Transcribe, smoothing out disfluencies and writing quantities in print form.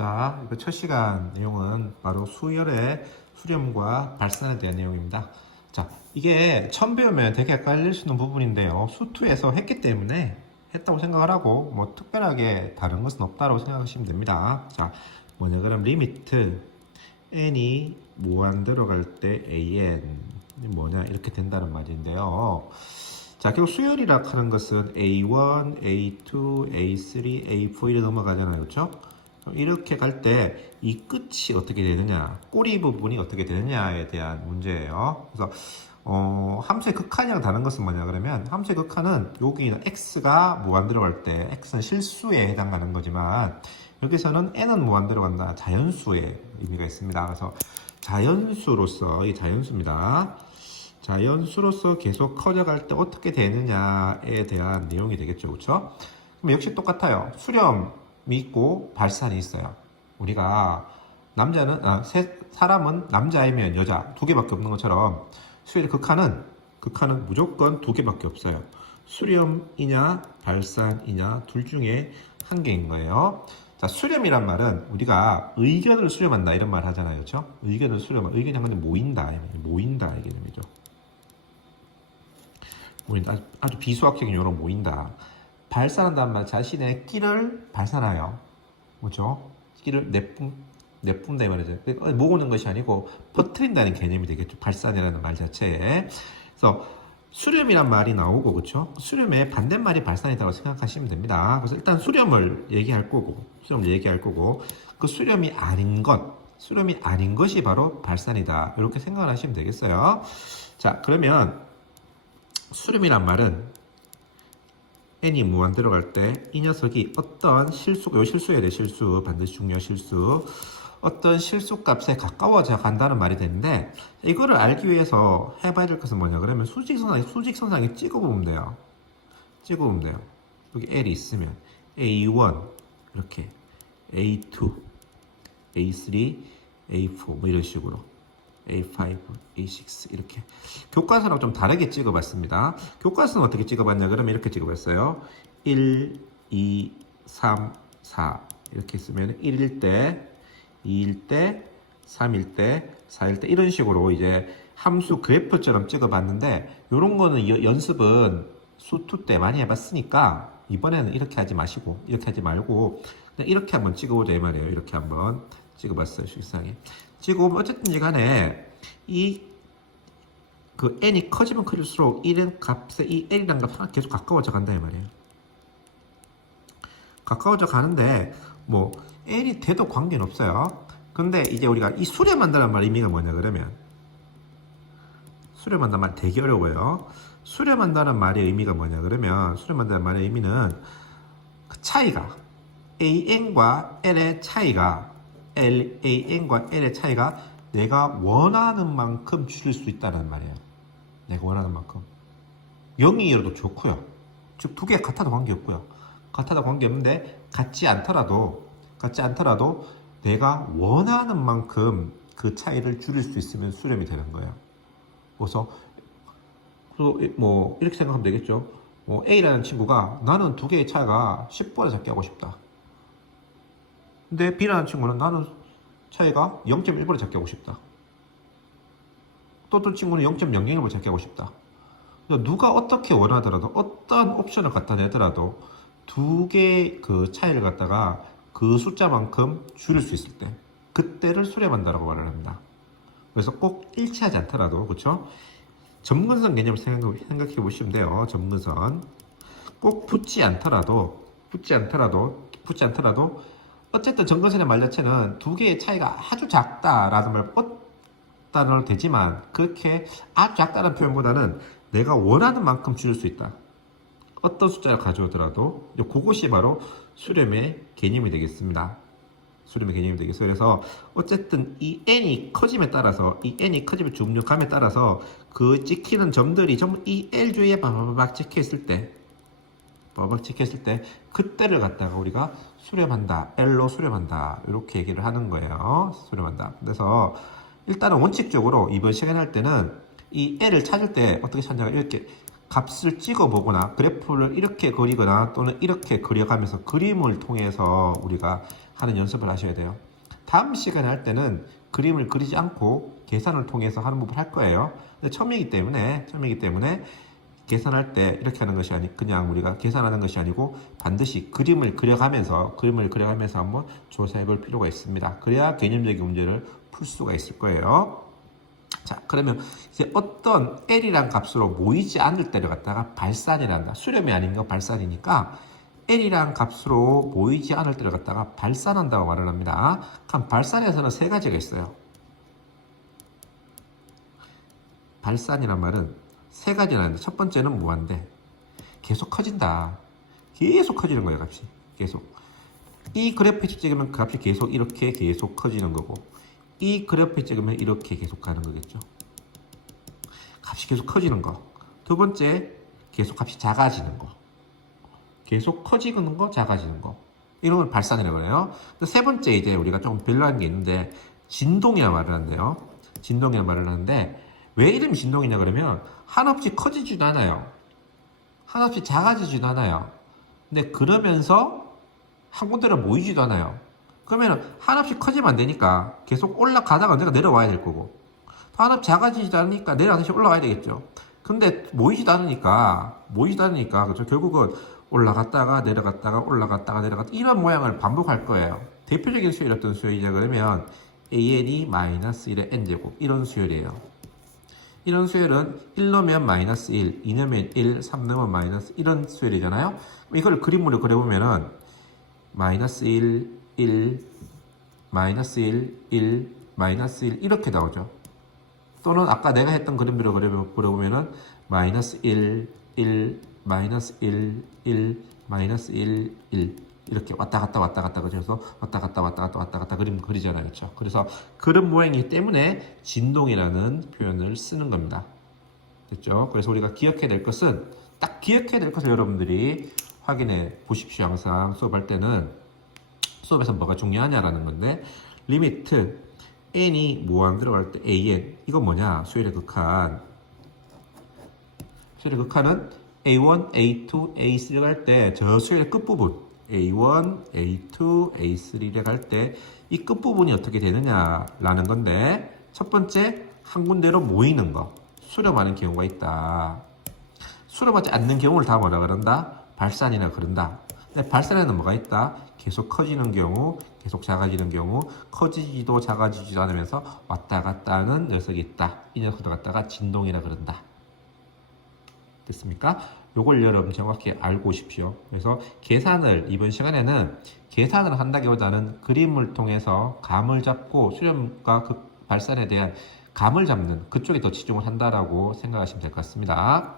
자, 이거 첫 시간 내용은 바로 수열의 수렴과 발산에 대한 내용입니다. 자, 이게 처음 배우면 되게 헷갈릴 수 있는 부분인데요. 수투에서 했기 때문에 했다고 생각을 하고 뭐 특별하게 다른 것은 없다고 생각하시면 됩니다. 자, 뭐냐 그럼 리미트 n이 무한 들어갈 때 an 뭐냐 이렇게 된다는 말인데요. 자, 결국 수열이라 하는 것은 A1, A2, A3, A4 이렇게 넘어가잖아요. 그렇죠? 이렇게 갈 때 이 끝이 어떻게 되느냐, 꼬리 부분이 어떻게 되느냐에 대한 문제예요. 그래서 함수의 극한이랑 다른 것은 뭐냐 그러면 함수의 극한은 여기는 x가 무한 들어갈 때 x는 실수에 해당하는 거지만 여기서는 n은 무한 들어간다 자연수의 의미가 있습니다. 그래서 자연수로서 이 자연수입니다. 자연수로서 계속 커져갈 때 어떻게 되느냐에 대한 내용이 되겠죠. 그렇죠? 그럼 역시 똑같아요. 수렴이 있고 발산이 있어요. 우리가 사람은 남자이면 여자 두 개밖에 없는 것처럼 수열의 극한은 무조건 두 개밖에 없어요. 수렴이냐 발산이냐 둘 중에 한 개인 거예요. 자, 수렴이란 말은 우리가 의견을 수렴한다 이런 말 하잖아요. 그렇죠? 의견을 수렴한다. 의견이 한 건데 모인다 이 개념이죠. 모인다. 아주 비수학적인 용어로 모인다. 발산한다는 말 자신의 끼를 발산하여 뭐죠? 끼를 내뿜다 이 말이죠. 모으는 것이 아니고 퍼뜨린다는 개념이 되겠죠. 발산이라는 말 자체에. 그래서 수렴이란 말이 나오고 그렇죠? 수렴의 반대말이 발산이라고 생각하시면 됩니다. 그래서 일단 수렴을 얘기할 거고 그 수렴이 아닌 것이 바로 발산이다. 이렇게 생각을 하시면 되겠어요. 자, 그러면 수렴이란 말은 n이 무한 들어갈 때 이 녀석이 어떤 실수여야 돼. 실수 반드시 중요한 실수. 어떤 실수 값에 가까워져 간다는 말이 되는데 이거를 알기 위해서 해봐야 될 것은 뭐냐 그러면 수직선상에 찍어보면 돼요. 여기 L이 있으면 A1 이렇게 A2 A3 A4 뭐 이런 식으로 A5, A6 이렇게 교과서랑 좀 다르게 찍어봤습니다. 교과서는 어떻게 찍어봤냐 그러면 이렇게 찍어봤어요. 1, 2, 3, 4 이렇게 쓰면 1일 때 2일 때 3일 때 4일 때 이런 식으로 이제 함수 그래프처럼 찍어봤는데 이런 거는 연습은 수투 때 많이 해봤으니까 이번에는 이렇게 하지 마시고 이렇게 하지 말고 그냥 이렇게 한번 찍어보자 이 말이에요. 이렇게 한번 찍어봤어요. 식상에 지금 어쨌든지 간에 그 n이 커지면 커질수록 이런 값에 이 n이라는 값 계속 가까워져 간다 이 말이에요. 가까워져 가는데 뭐 n이 돼도 관계는 없어요. 근데 이제 우리가 이 수렴한다는 말 의미가 뭐냐 그러면 수렴한다는 말 되게 어려워요. 수렴한다는 말의 의미가 뭐냐 그러면 수렴한다는 말의 의미는 그 차이가 an과 l의 차이가 an과 l의 차이가 내가 원하는 만큼 줄일 수 있다는 말이에요. 내가 원하는 만큼 0이어도 좋고요. 즉 두 개 같아도 관계없고요. 같아도 관계없는데 같지 않더라도 내가 원하는 만큼 그 차이를 줄일 수 있으면 수렴이 되는 거예요. 그래서 뭐 이렇게 생각하면 되겠죠. 뭐 A라는 친구가 나는 두 개의 차이가 10번에 작게 하고 싶다. 근데 B라는 친구는 나는 차이가 0.1번에 작게 하고 싶다. 또 어떤 친구는 0.00을 작게 하고 싶다. 누가 어떻게 원하더라도 어떤 옵션을 갖다 내더라도 두 개의 그 차이를 갖다가 그 숫자만큼 줄일 수 있을 때 그때를 수렴한다라고 말을 합니다. 그래서 꼭 일치하지 않더라도 그렇죠? 점근선 개념을 생각해 보시면 돼요. 점근선 꼭 붙지 않더라도 어쨌든 점근선의 말 자체는 두 개의 차이가 아주 작다라는 말 단어로 되지만 그렇게 아주 작다는 표현보다는 내가 원하는 만큼 줄일 수 있다. 어떤 숫자를 가져오더라도 그것이 바로 수렴의 개념이 되겠습니다. 그래서 어쨌든 이 n이 커짐에 따라서 이 n이 커짐의 중요감에 따라서 그 찍히는 점들이 전부 이 L 주위에 바바박 찍혀있을 때 그때를 갖다가 우리가 수렴한다. L로 수렴한다. 이렇게 얘기를 하는 거예요. 수렴한다. 그래서 일단은 원칙적으로 이번 시간에 할 때는 이 L을 찾을 때 어떻게 찾냐가 이렇게 값을 찍어 보거나 그래프를 이렇게 그리거나 또는 이렇게 그려가면서 그림을 통해서 우리가 하는 연습을 하셔야 돼요. 다음 시간에 할 때는 그림을 그리지 않고 계산을 통해서 하는 부분을 할 거예요. 근데 처음이기 때문에 계산할 때 이렇게 하는 것이 아니 그냥 우리가 계산하는 것이 아니고 반드시 그림을 그려가면서 한번 조사해 볼 필요가 있습니다. 그래야 개념적인 문제를 풀 수가 있을 거예요. 자, 그러면 이제 어떤 L이란 값으로 모이지 않을 때를 갖다가 발산이란다. 수렴이 아닌 거 발산이니까 L이란 값으로 모이지 않을 때를 갖다가 발산한다고 말을 합니다. 그럼 발산에서는 세 가지가 있어요. 발산이란 말은 세 가지나 있는데 첫 번째는 무한대. 계속 커진다. 계속 커지는 거예요, 값이. 계속. 이 그래프에 찍으면 그 값이 계속 이렇게 계속 커지는 거고 이 그래프에 찍으면 이렇게 계속 가는 거겠죠. 값이 계속 커지는 거. 두 번째, 계속 값이 작아지는 거. 계속 커지는 거, 작아지는 거. 이런 걸 발산이라고 해요. 세 번째, 이제 우리가 좀 별로한 게 있는데, 진동이라 말을 하는데요. 진동이라 말을 하는데, 왜 이름이 진동이냐 그러면, 한없이 커지지도 않아요. 한없이 작아지지도 않아요. 근데 그러면서 한 군데로 모이지도 않아요. 그러면 한없이 커지면 안 되니까 계속 올라가다가 내가 내려와야 될 거고, 또 한없이 작아지지도 않으니까 내려가듯이 올라와야 되겠죠. 근데 모이지도 않으니까 그렇죠. 결국은 올라갔다가 내려갔다가 올라갔다가 내려갔다 이런 모양을 반복할 거예요. 대표적인 수열이 어떤 수열이냐 그러면 AN이-1의 n제곱 이런 수열이에요. 이런 수열은 1 넣으면 마이너스 1, 2 넣으면 1, 3 넣으면 마이너스 이런 수열이잖아요. 이걸 그림으로 그려보면은 마이너스 1, 1, 마이너스 1, 1, 마이너스 1 이렇게 나오죠. 또는 아까 내가 했던 그림대로 그려보면은 마이너스 1, 1, 마이너스 1, 1, 마이너스 1, 1 이렇게 왔다 갔다 그래서 왔다 갔다 그림 그리잖아요. 그렇죠? 그래서 그런 모양이기 때문에 진동이라는 표현을 쓰는 겁니다. 됐죠? 그래서 우리가 기억해야 될 것은 딱 기억해야 될 것을 여러분들이 확인해 보십시오. 항상 수업할 때는 수업에서 뭐가 중요하냐라는 건데 리미트 n이 무한 들어갈 때 an 이건 뭐냐? 수열의 극한. 수열의 극한은 a1, a2, a3를 갈 때 저 수열의 끝부분 a1, a2, a3를 갈 때 이 끝부분이 어떻게 되느냐라는 건데 첫 번째 한 군데로 모이는 거 수렴하는 경우가 있다. 수렴하지 않는 경우를 다 뭐라 그런다? 발산이라 그런다. 근데 발산에는 뭐가 있다? 계속 커지는 경우, 계속 작아지는 경우, 커지지도 작아지지도 않으면서 왔다 갔다 하는 녀석이 있다. 이 녀석을 갖다가 진동이라 그런다. 됐습니까? 요걸 여러분 정확히 알고 오십시오. 그래서 계산을 이번 시간에는 계산을 한다기보다는 그림을 통해서 감을 잡고 수렴과 그 발산에 대한 감을 잡는 그쪽에 더 치중을 한다라고 생각하시면 될 것 같습니다.